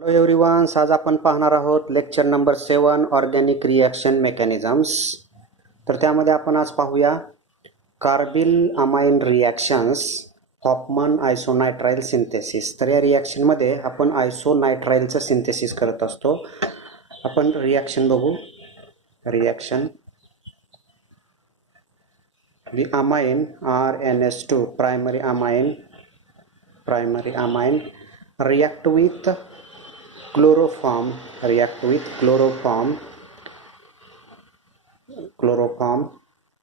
Hello everyone, आज आपण पाहणार आहोत lecture number 7 organic reaction mechanisms. तर त्यामध्ये आपण आज पाहूया carbylamine reactions Hofmann isonitrile synthesis. तर या रिॲक्शनमध्ये आपण आयसोनायट्राइलचं सिंथेसिस करत असतो. आपण रिॲक्शन बघू. Reaction the amine RNS2 primary amine react with chloroform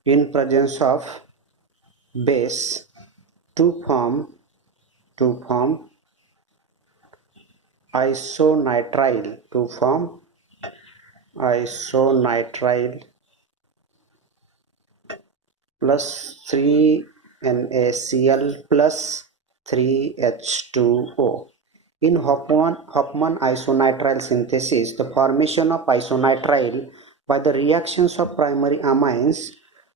in presence of base to form isonitrile plus 3NaCl plus 3H2O. In Hofmann isonitrile synthesis, the formation of isonitrile by the reactions of primary amines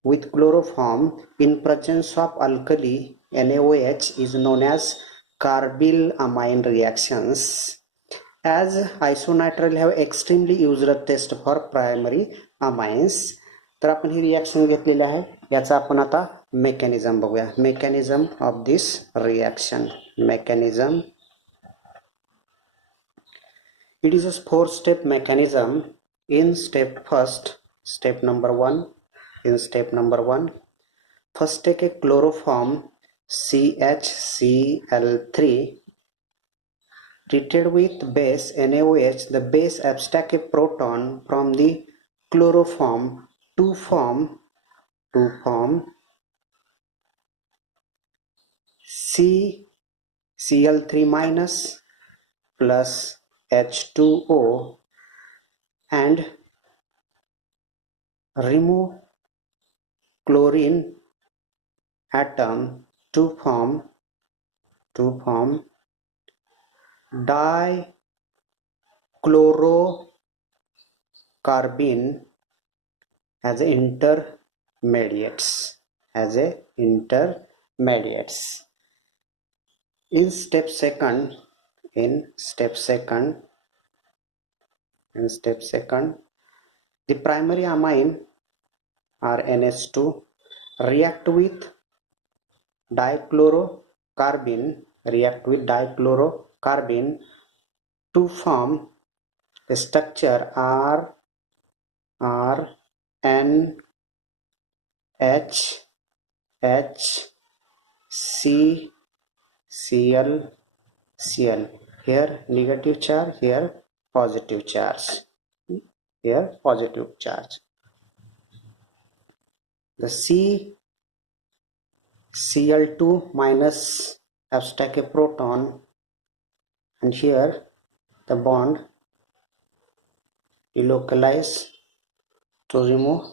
with chloroform in presence of alkali NaOH is known as carbyl amine reactions. As isonitrile have extremely used test for primary amines. तर आपण ही reaction घेतलेली आहे. याचा आपण आता mechanism बघूया. Mechanism of this reaction. It is a 4-step mechanism. In step number 1, first take a chloroform CHCl3 treated with base NaOH. The base abstract a proton from the chloroform to form CCl3 minus plus H2O and remove chlorine atom to form dichlorocarbene as intermediates. In step second, the primary amine RNS2 react with dichlorocarbene to form a structure RNHCl. Here negative charge, here positive charge. The CCl2 minus abstract a proton, and here the bond delocalize to remove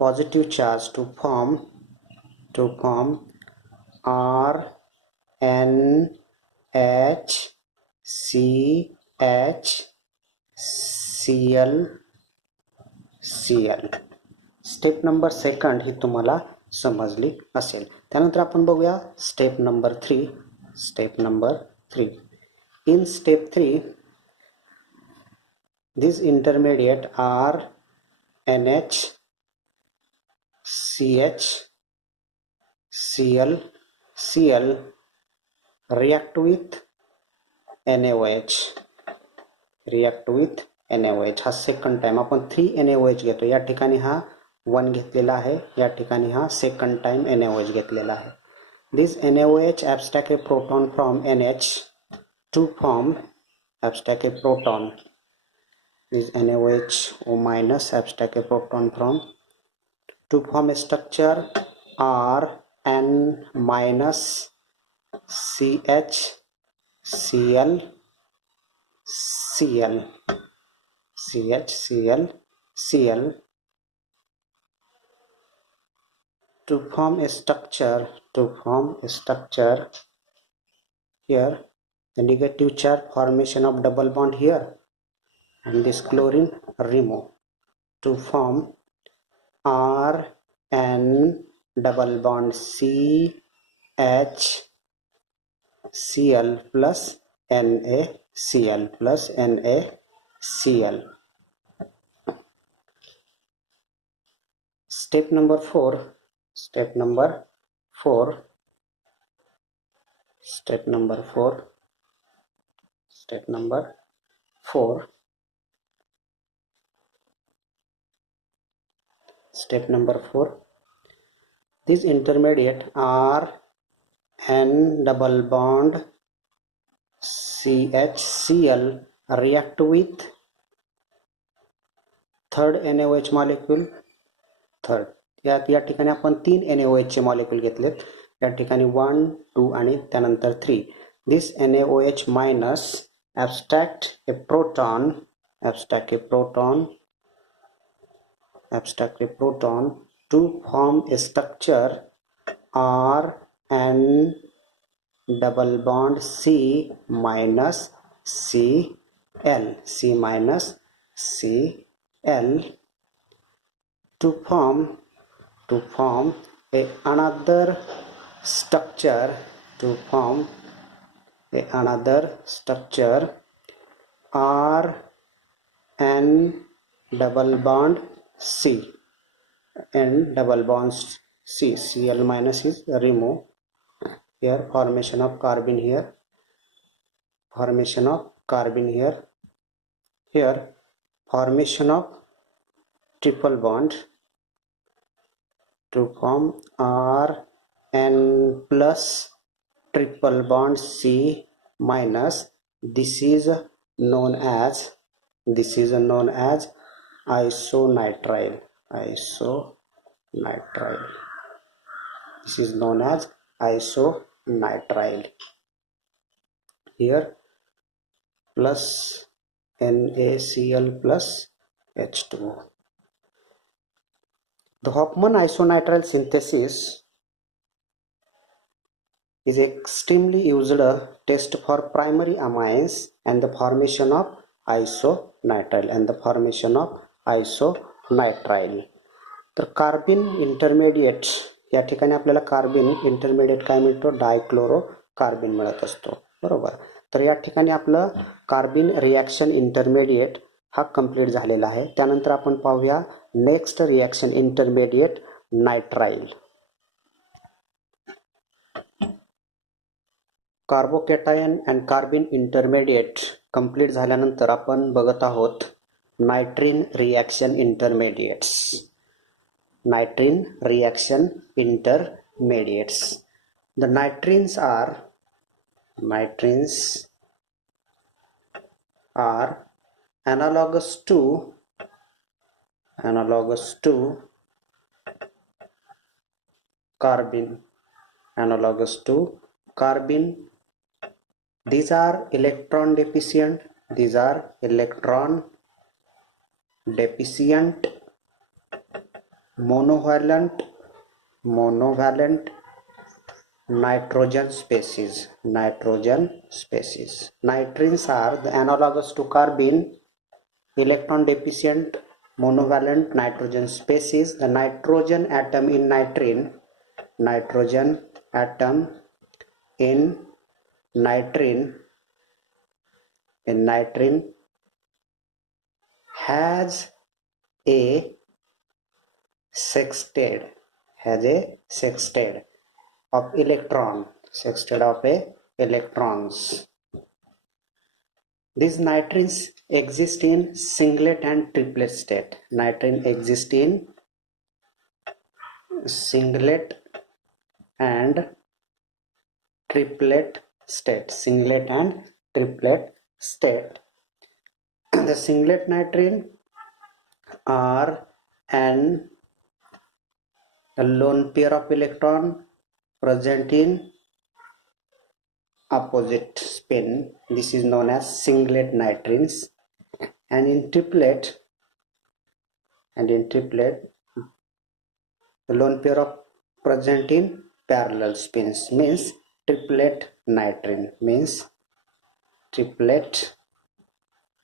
positive charge to form RNHCHCl. Step number 2 ही तुम्हाला समजली असेल. त्यानंतर आपण बघूया step number 3. In step 3, this intermediate RNHCHCl react with NaOH. हा second time. आपण 3NaOH घेतो. या ठिकाणी हा 1 घेतलेला आहे, या ठिकाणी हा सेकंड टाइम NaOH घेतलेला आहे. This NaOH abstract a proton from NH to form abstract a proton. This NaOH minus abstract a proton from to form a structure Rn minus CHCl to form a structure. Here the negative charge formation of double bond here, and this chlorine remove to form Rn double bond CHCl plus Na Cl plus NaCl. Step number 4. Step number 4. Step number 4. Step number 4. Step number 4. This intermediate R N double bond CHCl react with third NaOH molecule. Third या ठिकाणी आपण 3 NaOH चे molecule घेतलेत. या ठिकाणी 1, 2 आणि त्यानंतर 3. This NaOH minus abstract a proton to form a structure R N double bond C minus Cl to form another structure R N double bond C. Cl minus is removed. Here formation of carbon here. Here formation of triple bond to form R N plus triple bond C minus. This is known as isonitrile. This is known as isonitrile. Here plus NaCl plus H2O. The Hofmann isonitrile synthesis is extremely used test for primary amines and the formation of isonitrile. तर कार्बिन intermediate या ठिकाणी आपल्याला कार्बिन intermediate काय मिळतो? डायक्लोरोकार्बिन मिळत असतो, बरोबर. तर या ठिकाणी आपलं कार्बिन रिॲक्शन इंटरमिडिएट हा कंप्लीट झालेला आहे. त्यानंतर आपण पाहूया next reaction intermediate nitrile. Carbocation and carbene intermediate complete झाल्यानंतर आपण बघत आहोत nitrene reaction intermediates. The nitrines are analogous to carbon. These are electron deficient monovalent nitrogen species. Nitrines are the analogous to carbon, electron deficient monovalent nitrogen species. The nitrogen atom in nitrine has a sextate of electrons. These nitrines exist in singlet and triplet state. Nitrine exist in singlet and triplet state. The singlet nitrine are a lone pair of electron present in opposite spin. This is known as singlet nitrines. And in triplet, the lone pair of present in parallel spins means triplet nitrine. Means triplet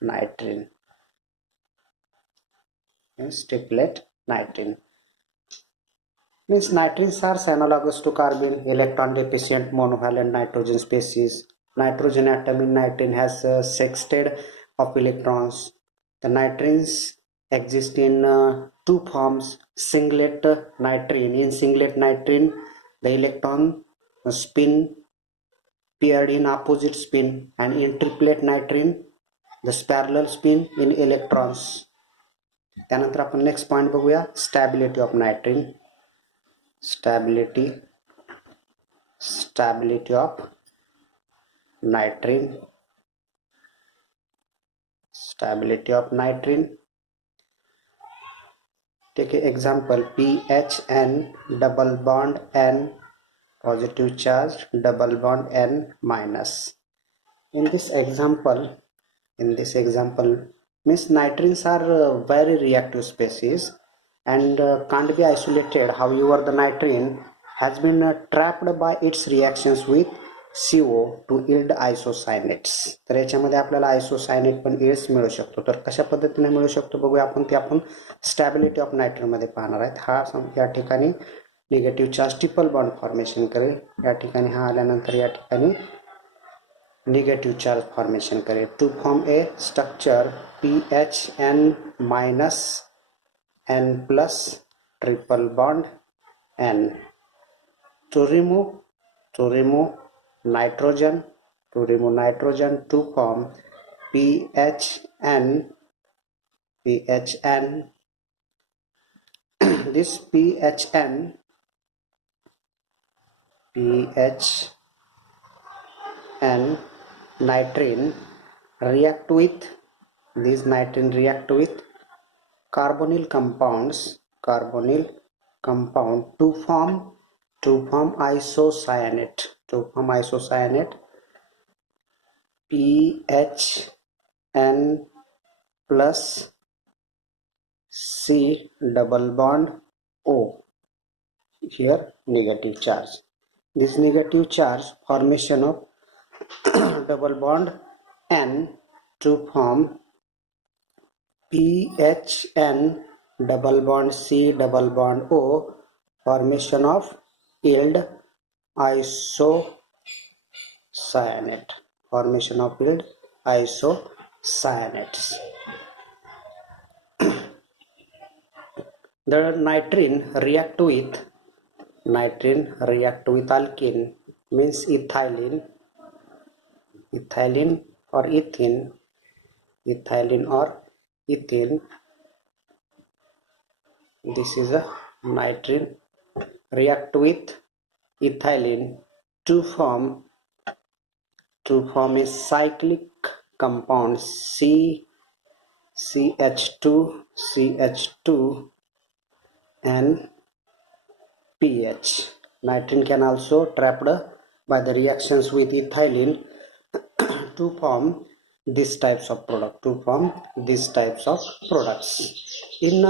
nitrine. Means nitrines are analogous to carbon, electron deficient monovalent nitrogen species nitrogen atom in nitrine has sextet of electrons. The nitrines exist in two forms: singlet nitrine. In singlet nitrine, the electron spin paired in opposite spin, and in triplet nitrine, the parallel spin in electrons. त्यानंतर आपण next point बघूया, stability of nitrene. Stability of nitrene. Stability of nitrene. Take an example, PHN double bond N positive charge, double bond N minus. In this example means nitrines are very reactive species and can't be isolated. However, the nitrine has been trapped by its reactions with CO to yield isocyanates. तर याच्यामध्ये आपल्याला isocyanate पण yields मिळू शकतो. तर कशा पद्धतीने मिळू शकतो बघूया आपण. ते आपण स्टॅबिलिटी ऑफ नायट्रिन मध्ये पाहणार आहेत. हा या ठिकाणी negative charge triple bond formation करेल. या ठिकाणी हा आल्यानंतर या ठिकाणी निगेटिव्ह चार्ज फॉर्मेशन करेल. To form a structure PHN minus N plus triple bond N. To remove nitrogen, to form PHN. This PHN nitrine react with carbonyl compound to form isocyanate. PHN plus C double bond O. Here negative charge. This negative charge formation of double bond N to form PHN double bond C double bond O, formation of yield isocyanate. The nitrine react with alkene, means ethylene or ethene. This is a nitrine react with ethylene to form a cyclic compound CH2 and pH. Nitrine can also trapped by the reactions with ethylene to form these types of products. In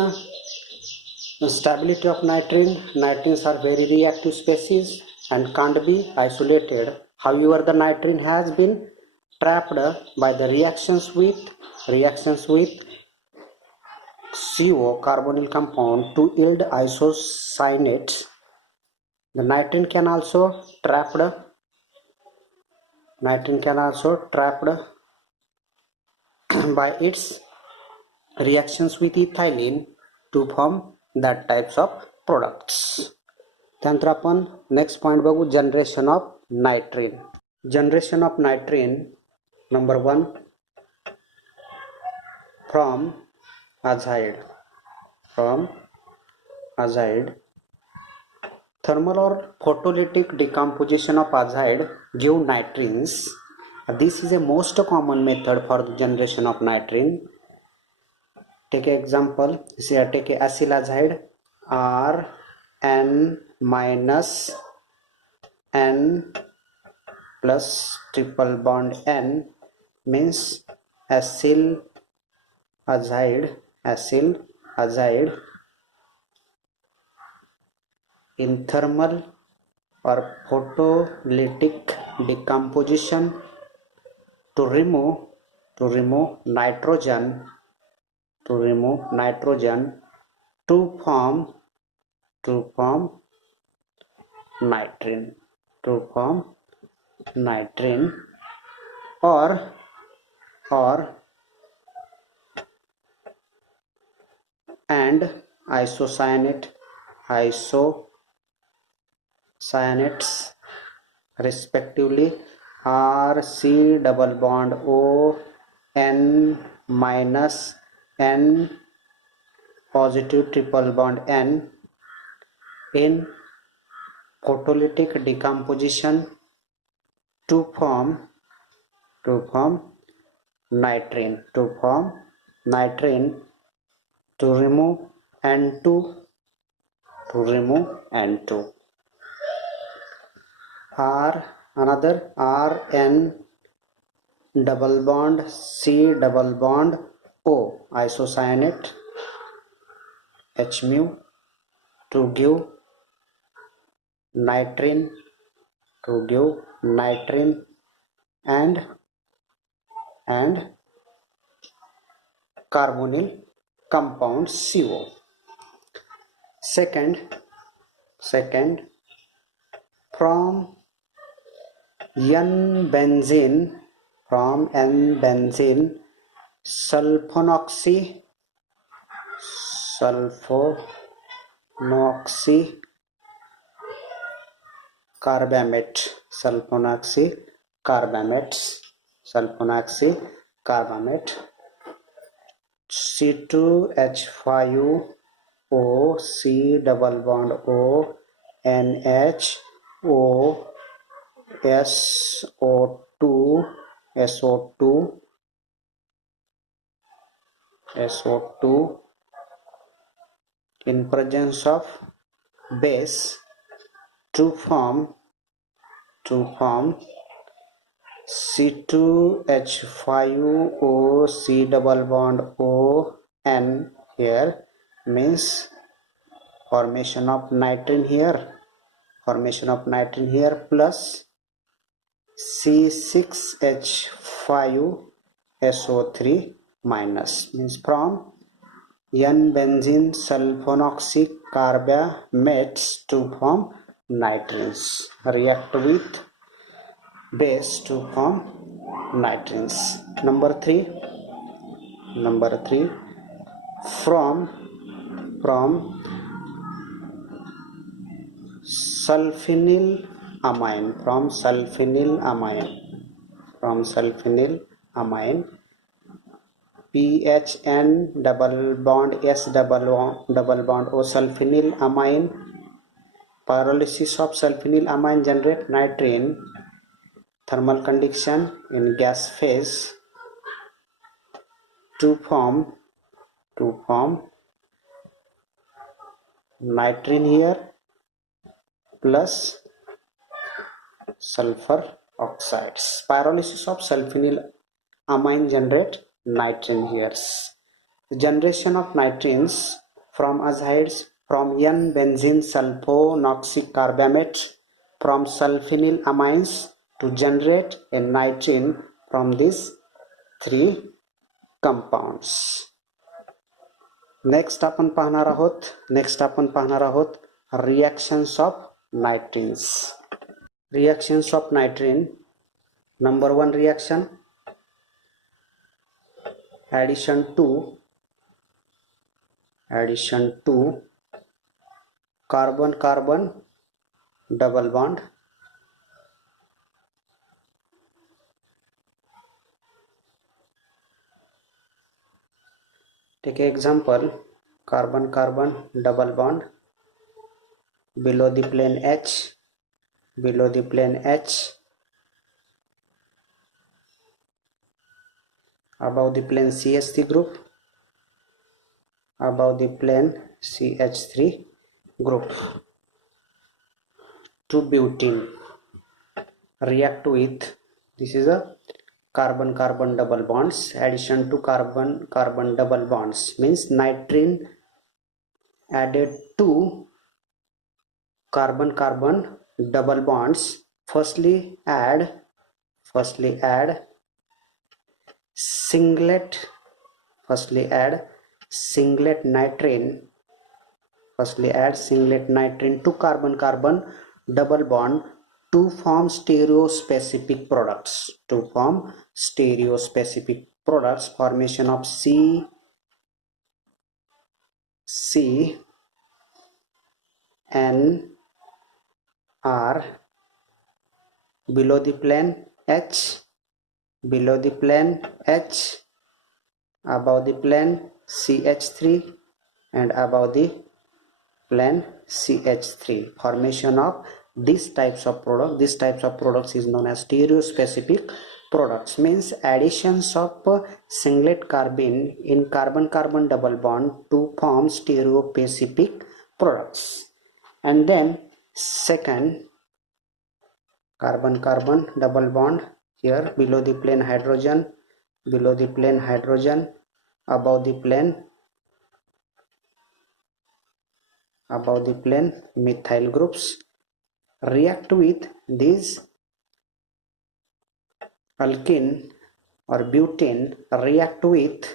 stability of nitrines are very reactive species and can't be isolated. However, the nitrine has been trapped by the reactions with CO, carbonyl compound, to yield isocyanates. The nitrine can also trapped by its reactions with ethylene to form that types of products. त्यानंतर आपण next point बघू, generation of nitrene. Generation of nitrene number 1 from azide. Thermal or photolytic decomposition of azide give nitrines. This is a most common method for the generation of nitrine. Take an example. Here take a acyl azide, Rn minus N plus triple bond N, means acyl azide in thermal or photolytic decomposition to remove nitrogen to form nitrine. or and isocyanates respectively are C double bond O N minus N positive triple bond N in photolytic decomposition to form nitrine to remove N2 R another Rn double bond C double bond O isocyanate H mu to give nitrine and carbonyl compound CO. Second, from N-benzene sulfonoxy carbamate C2H5O C double bond O NHO SO2 in presence of base to form C2H5O C double bond O N here means formation of nitrine here plus C6H5SO3 minus means from N-benzene sulfonoxy carbamates to form nitrines react with base to form nitrines. Number 3 from sulfonyl amine PHN double bond S double bond O sulfonyl amine pyrolysis of sulfonyl amine generate nitrine thermal conduction in gas phase to form nitrine here plus sulfur oxides. Pyrolysis of sulfonyl amine generate nitrine here. The generation of nitrines from azides from N-benzene sulfonoxy carbamate from sulfonyl amines to generate a nitrine from these three compounds. नेक्स्ट आपण पाहणार आहोत reactions of nitrene. Number 1 reaction addition to carbon double bond take example carbon double bond below the plane H above the plane CH3 group above the plane CH3 group. 2 butene react with, this is a carbon double bonds, addition to carbon double bonds means nitrine added to carbon double bonds. Firstly add singlet nitrine to carbon double bond to form stereospecific products. To form stereospecific products, formation of C N R below the plane H, below the plane H, above the plane CH3 and above the plane CH3. Formation of these types of products is known as stereospecific products. Means additions of singlet carbene in carbon-carbon double bond to form stereospecific products. And then second, carbon-carbon double bond here below the plane hydrogen, above the plane methyl groups react with these alkene or butane, react with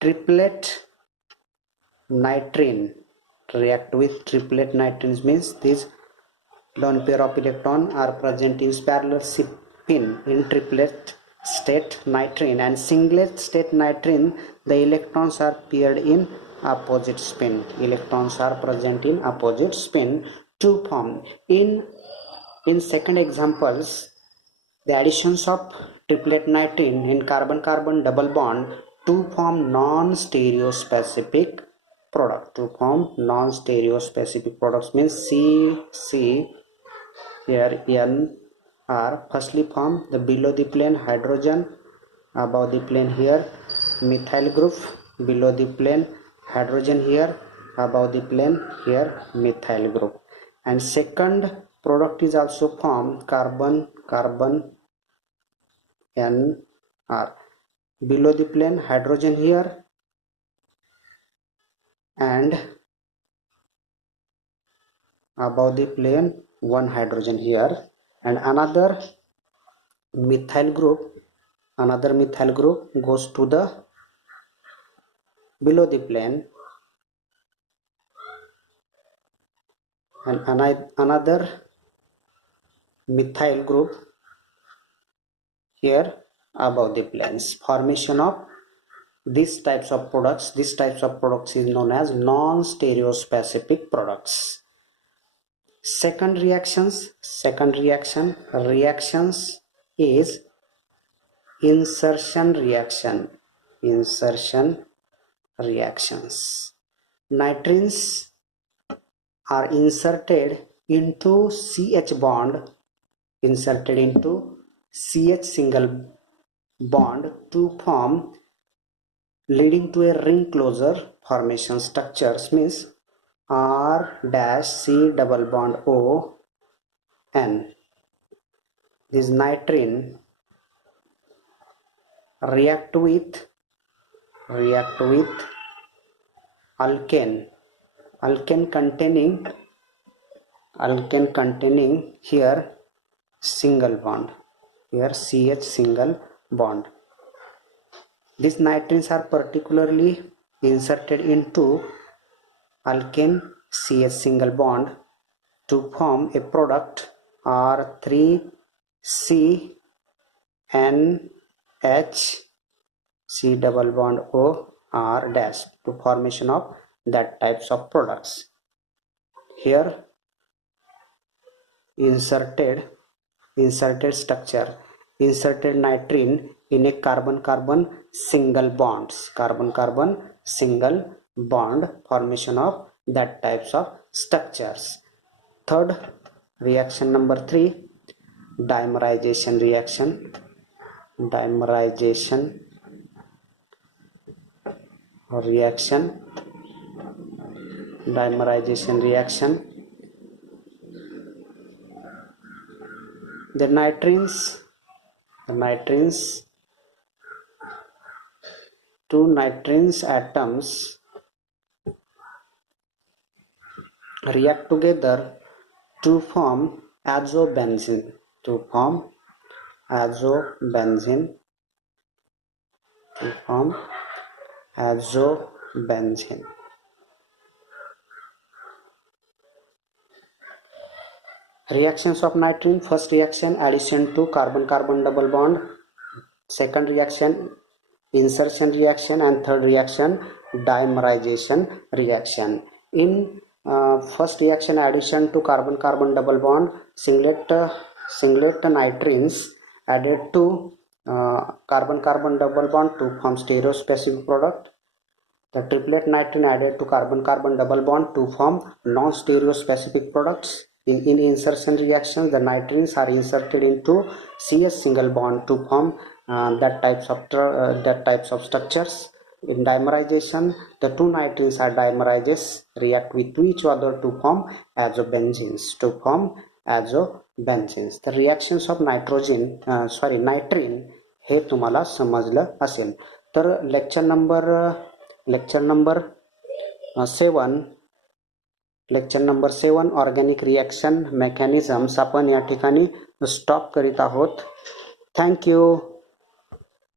triplet nitrene. Means these lone pair of electrons are present in parallel spin in triplet state nitrene, and singlet state nitrene the electrons are paired in opposite spin. Electrons are present in opposite spin to form in second examples the additions of triplet nitrene in carbon-carbon double bond to form non-stereospecific product. Means C here N R firstly form the below the plane hydrogen, above the plane here methyl group, below the plane hydrogen here, above the plane here methyl group. And second product is also formed carbon N R below the plane hydrogen here and above the plane one hydrogen here, and another methyl group goes to the below the plane, and another methyl group here above the planes. Formation of these types of products is known as non-stereospecific products. Second reaction is insertion reactions. Nitrines are inserted into CH single bond to form, leading to a ring closure formation structures. Means R dash C double bond O N. This nitrine react with alkane containing here single bond, here CH single bond. These nitrines are particularly inserted into alkane CH single bond to form a product R3CNH C double bond O R dash, to formation of that types of products. Here inserted structure, inserted nitrine in a carbon-carbon single bond, formation of that types of structures. Third reaction number 3, dimerization reaction. The nitrines, two nitrines atoms react together to form azobenzene. Reactions of nitrogen: first reaction, addition to carbon carbon double bond, second reaction, insertion reaction, and third reaction, dimerization reaction. In first reaction, addition to carbon carbon double bond, singlet nitrines added to carbon carbon double bond to form stereospecific product. The triplet nitrogen added to carbon carbon double bond to form non-stereospecific products. In insertion reactions, the nitrogens are inserted into CS single bond to form that types of structures. In dimerization, the two nitrogens are dimerases, react with each other to form azobenzenes. The reactions of nitrine हे तुम्हाला समजलं असेल. तर lecture number 7 organic reaction mechanisms आपण या ठिकाणी stop करीत आहोत. Thank you.